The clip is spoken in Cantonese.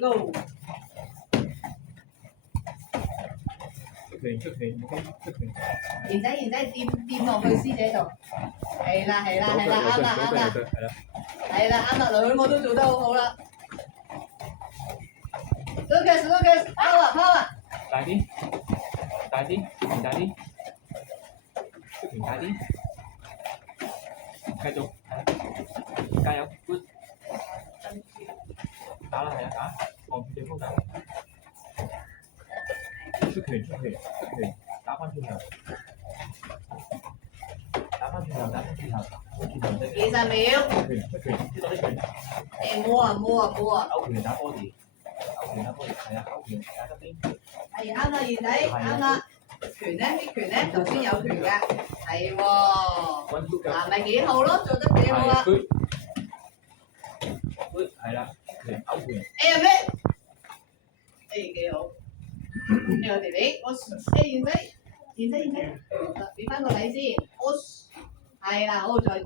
係 go。出拳，OK，出拳。賢仔掂落去師姐度。係啦，啱啦，係啦，啱啦，兩個都做得好好啦。Lucas，power。大啲，大啲，大啲，出拳大啲，繼續，加油 ，good， 打啦，係啊，打，望住對方打，出拳，打翻轉頭，20秒。出拳，知道啲拳。摸啊，勾拳打 body，係啊，勾拳打側邊。係啱啦，賢仔，啱啦。拳咧，啲拳咧，頭先有拳㗎，係喎。嗱，咪幾好咯，做得幾好啊。係啦，拳勾拳。咩？幾好。我弟弟，我賢仔，俾翻個禮先，我係啦，好再轉。